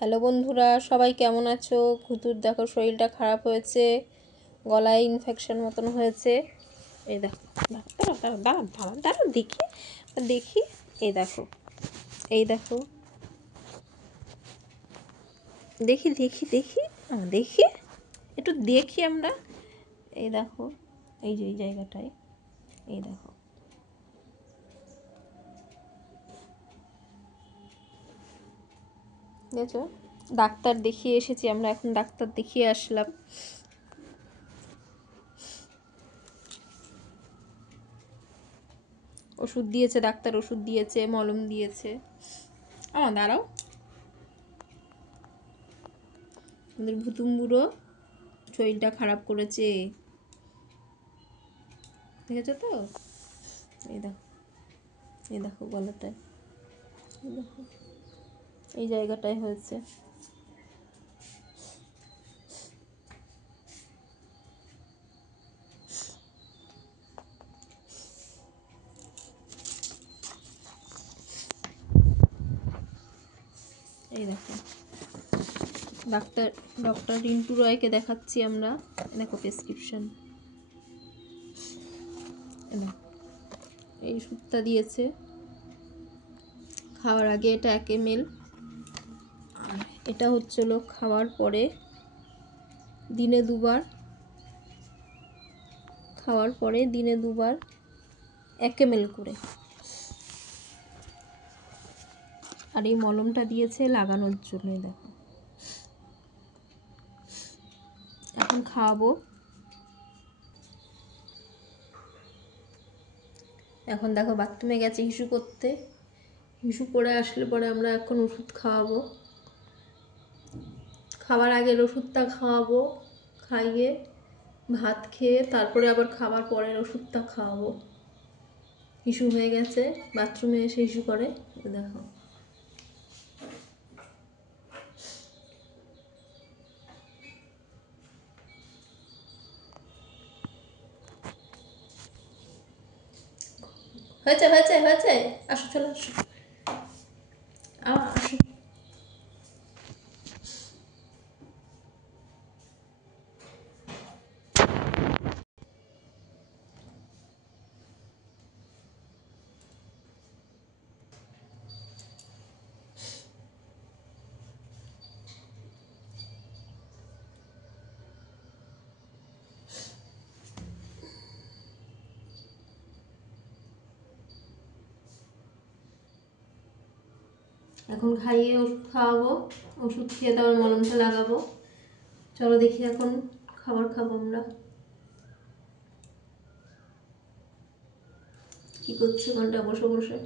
Hello বন্ধুরা, সবাই কেমন আছো? ঘুতুর দেখো শরীরটা খারাপ হয়েছে, গলায় ইনফেকশন মতন হয়েছে। এই দেখো, দাঁড়াও দেখি দেখি। এই দেখো, এই দেখো, দেখি দেখি দেখি দেখি, একটু দেখি আমরা। এই দেখো, এই যে এই জায়গাটায়, এই দেখো, দেখছো? ডাক্তার দেখিয়ে এসেছি আমরা, এখন ডাক্তার দেখিয়ে আসলাম। ওষুধ দিয়েছে ডাক্তার, ওষুধ দিয়েছে, মলম দিয়েছে। দাঁড়াও, আমাদের ভুতুম বুড়ো শরীরটা খারাপ করেছে, দেখেছো তো? এই দেখো, এই দেখো গলাটায়, এই দেখো, এই জায়গাটায় হয়েছে। এই দেখো, ডক্টর রিন্টু রয়কে দেখাচ্ছি আমরা। দেখো প্রেসক্রিপশন, এই ওষুধটা দিয়েছে খাওয়ার আগে, এটা 1 ml। এটা হচ্ছিল খাওয়ার পরে দিনে 2 বার, খাওয়ার পরে দিনে 2 বার 1 ml করে। আর এই মলমটা দিয়েছে লাগানোর জন্য। দেখো, এখন খাওয়াবো। এখন দেখো বাথরুমে গেছে হিসু করতে, হিসু করে আসলে পরে আমরা এখন ওষুধ খাওয়াবো। খাবার আগের ওষুধটা খাওয়াবো, খাইয়ে ভাত খেয়ে তারপরে আবার খাবার পরের ওষুধটা খাওয়াবো। হিসু হয়ে গেছে, বাথরুমে এসে হিসু করে। দেখো, হয়েছে হয়েছে হয়েছে, আসো চলো আসো, আসো। এখন খাইয়ে ওষুধ খাওয়াবো, ওষুধ খেয়ে তারপর মলমটা লাগাবো। চলো দেখি, এখন খাবার খাবো আমরা। কি করছে ঘন্টা বসে বসে?